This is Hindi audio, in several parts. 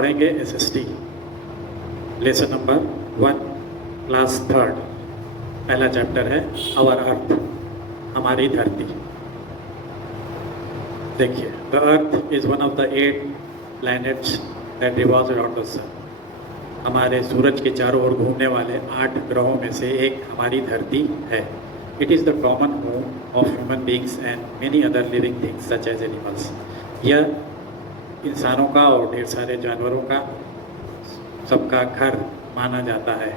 पढ़ेंगे SST lesson number 1 class 3rd। पहला चैप्टर है आवर अर्थ, हमारी धरती। देखिए, the earth is one of the 8 planets that revolves around the sun. हमारे सूरज के चारों ओर घूमने वाले 8 ग्रहों में से एक हमारी धरती है। It is the common home of human beings and many other living things such as animals. यह इंसानों का और ढेर सारे जानवरों का सबका घर माना जाता है।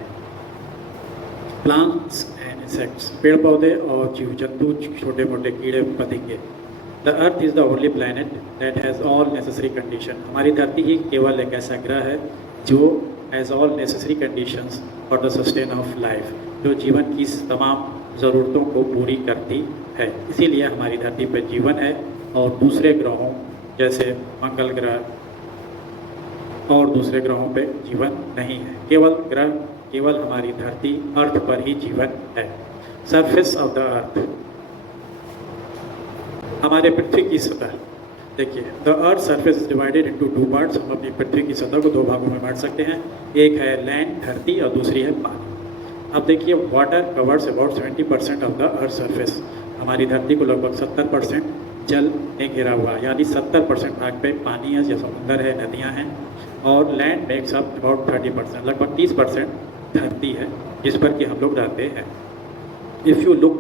प्लांट्स एंड इंसेक्ट्स, पेड़ पौधे और जीव जंतु, छोटे मोटे कीड़े पतंगे। The earth is the only planet that has all necessary condition. हमारी धरती ही केवल एक ऐसा ग्रह है जो has all necessary conditions for the sustain of life, जो जीवन की तमाम ज़रूरतों को पूरी करती है। इसीलिए हमारी धरती पर जीवन है और दूसरे ग्रहों जैसे मंगल ग्रह और दूसरे ग्रहों पे जीवन नहीं है। केवल हमारी धरती अर्थ पर ही जीवन है। सरफेस ऑफ द अर्थ, हमारे पृथ्वी की सतह। देखिए, the earth surface is divided into 2 parts. हम अपनी पृथ्वी की सतह को 2 भागों में बांट सकते हैं। एक है लैंड, धरती, और दूसरी है पानी। अब देखिए, water covers about 70% of the earth surface. हमारी धरती को लगभग 70% जल ने घेरा हुआ, यानी 70% भाग पे पानी है, जैसे समुंदर है, नदियाँ हैं। और लैंड मेक्स अप अबाउट 30%, लगभग 30% धरती है जिस पर कि हम लोग रहते हैं। If you look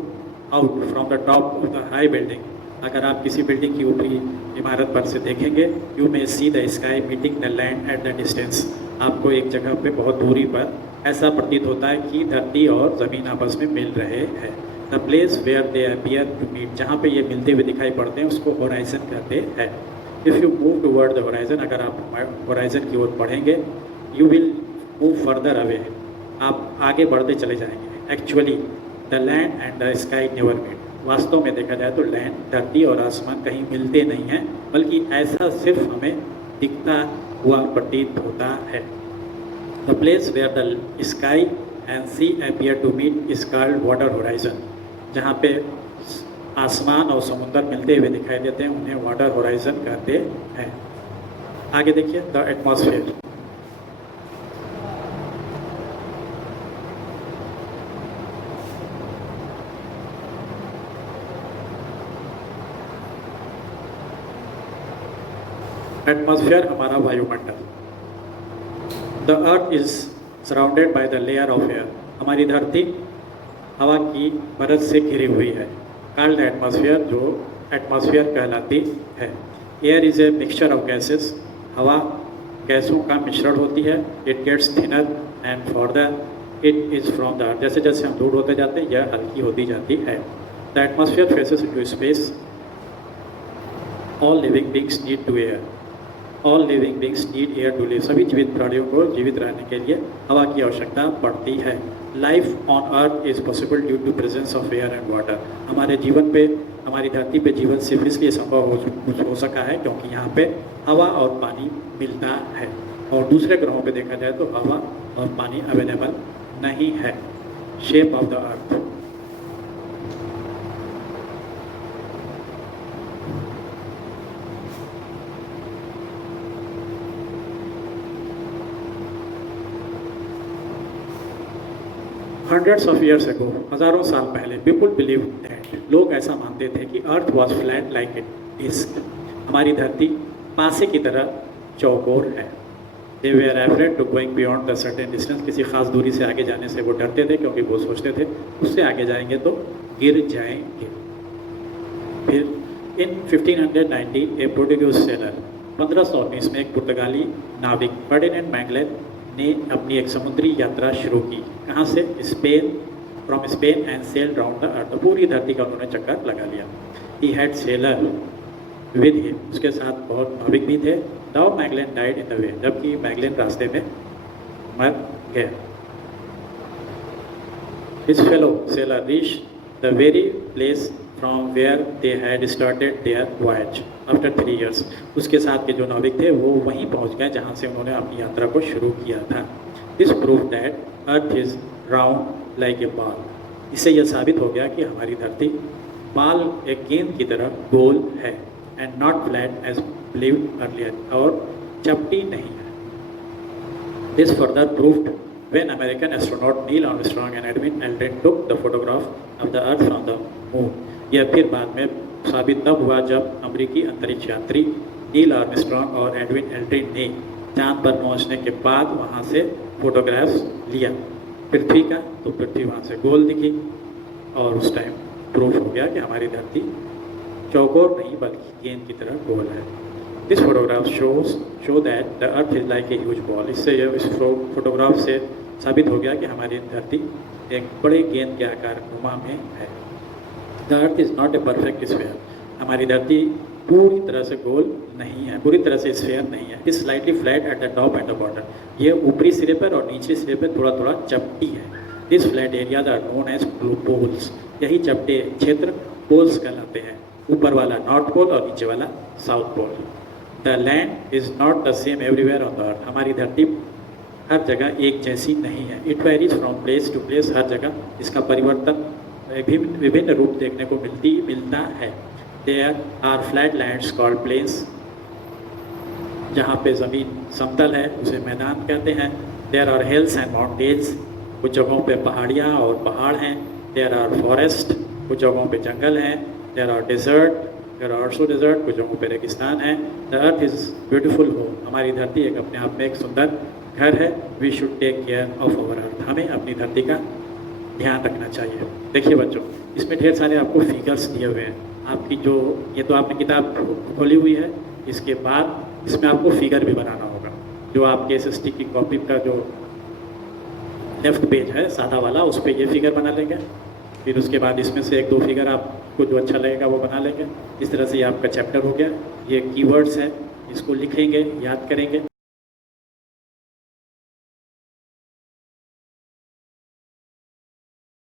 out from the top of the high building, अगर आप किसी बिल्डिंग की ऊपरी इमारत पर से देखेंगे, you may see the sky meeting the land at the distance. आपको एक जगह पे बहुत दूरी पर ऐसा प्रतीत होता है कि धरती और ज़मीन आपस में मिल रहे हैं। The place where they appear to meet, जहाँ पे ये मिलते हुए दिखाई पड़ते हैं, उसको होराइजन कहते हैं। If you move toward the horizon, अगर आप होराइजन की ओर बढ़ेंगे, you will move further away, आप आगे बढ़ते चले जाएंगे। Actually the land and the sky never meet. वास्तव में देखा जाए तो लैंड, धरती और आसमान कहीं मिलते नहीं हैं, बल्कि ऐसा सिर्फ हमें दिखता हुआ प्रतीत होता है। The place where the sky and sea appear to meet is called water horizon. जहाँ पे आसमान और समुद्र मिलते हुए दिखाई देते हैं, उन्हें वाटर होराइजन कहते हैं। आगे देखिए, द एटमॉस्फेयर। एटमॉस्फेयर हमारा वायुमंडल। The earth is surrounded by the layer of air. हमारी धरती हवा की परत से घिरी हुई है, कॉल्ड एटमॉस्फेयर, जो एटमॉस्फेयर कहलाती है। Air is a mixture of gases, हवा गैसों का मिश्रण होती है। It gets thinner and farther it is from the earth. जैसे जैसे हम दूर होते जाते हैं, यह हल्की होती जाती है। The atmosphere faces into space. All living beings need to air. All living beings need air to live. सभी जीवित प्राणियों को जीवित रहने के लिए हवा की आवश्यकता पड़ती है। Life on earth is possible due to presence of air and water. हमारे जीवन पे, हमारी धरती पे जीवन सिर्फ इसलिए संभव हो सका है क्योंकि यहाँ पे हवा और पानी मिलता है, और दूसरे ग्रहों पे देखा जाए तो हवा और पानी अवेलेबल नहीं है। Shape of the earth. Hundreds of years ago, हज़ारों साल पहले, पीपल बिलीव दैट, लोग ऐसा मानते थे कि earth was flat like a disc. हमारी धरती पासे की तरह चौकोर है। They were afraid to going beyond the certain distance. किसी खास दूरी से आगे जाने से वो डरते थे, क्योंकि वो सोचते थे उससे आगे जाएंगे तो गिर जाएंगे। फिर इन 1590 ए पोर्टुगीज सेलर, 1519 में एक पुर्तगाली नाविक फर्डिनेंड मैगलेन ने अपनी एक समुद्री यात्रा शुरू की। कहाँ से? Spain, from Spain and sailed round the earth. पूरी धरती का उन्होंने चक्कर लगा लिया। He had sailor with him, उसके साथ बहुत नाविक भी थे। Now Magellan died in the way, जबकि मैगलेन रास्ते में मर गया। His fellow sailor reach the very place from where they had started their voyage after 3 years। उसके साथ के जो नाविक थे वो वहीं पहुंच गए जहां से उन्होंने अपनी यात्रा को शुरू किया था। This prove that earth is round like a ball. इससे यह साबित हो गया कि हमारी धरती बाल, एक गेंद की तरह गोल है, and not flat as believed earlier, और चपटी नहीं है। This further proved when American astronaut Neil Armstrong and Edwin Aldrin took the photograph of the Earth from the moon. यह फिर बाद में साबित तब हुआ जब अमेरिकी अंतरिक्ष यात्री नील आर्मस्ट्रॉन्ग और एडविन एल्ड्रिन ने चांद पर पहुंचने के बाद वहां से फोटोग्राफ्स लिया पृथ्वी का, तो पृथ्वी वहां से गोल दिखी और उस टाइम प्रूफ हो गया कि हमारी धरती चौकोर नहीं बल्कि गेंद की तरह गोल है। This photograph show that the earth is like a huge ball. इससे यह इस फोटोग्राफ से साबित हो गया कि हमारी धरती एक बड़े गेंद के आकार नुमा में है। The earth is not a perfect sphere. हमारी धरती पूरी तरह से गोल नहीं है, पूरी तरह से स्फेयर नहीं है। Is slightly flat at the top and the bottom. ये ऊपरी सिरे पर और नीचे सिरे पर थोड़ा थोड़ा चपटी है। This flat areas are known as poles. यही चपटे क्षेत्र पोल्स कहलाते हैं, ऊपर वाला नॉर्थ पोल और नीचे वाला south pole. The land is not the same everywhere on the earth. हमारी धरती हर जगह एक जैसी नहीं है। It varies from place to place. हर जगह इसका परिवर्तन विभिन्न रूप देखने को मिलता है। There are flat lands called plains. जहाँ पे ज़मीन समतल है उसे मैदान कहते हैं। There are hills and mountains. कुछ जगहों पे पहाड़ियाँ और पहाड़ हैं। There are forest. कुछ जगहों पे जंगल हैं। There are desert. There are also desert. कुछ जगहों पे रेगिस्तान है। The earth is beautiful home. हमारी धरती एक अपने आप में एक सुंदर घर है। We should take care of our earth. हमें अपनी धरती का ध्यान रखना चाहिए। देखिए बच्चों, इसमें ढेर सारे आपको फिगर्स दिए हुए हैं। आपकी जो ये तो आपने किताब खोली हुई है, इसके बाद इसमें आपको फिगर भी बनाना होगा। जो आपके SST की कॉपी का जो लेफ्ट पेज है सादा वाला, उस पर ये फिगर बना लेंगे। फिर उसके बाद इसमें से एक दो फिगर आपको जो अच्छा लगेगा वो बना लेंगे। इस तरह से ये आपका चैप्टर हो गया। ये कीवर्ड्स हैं, इसको लिखेंगे, याद करेंगे।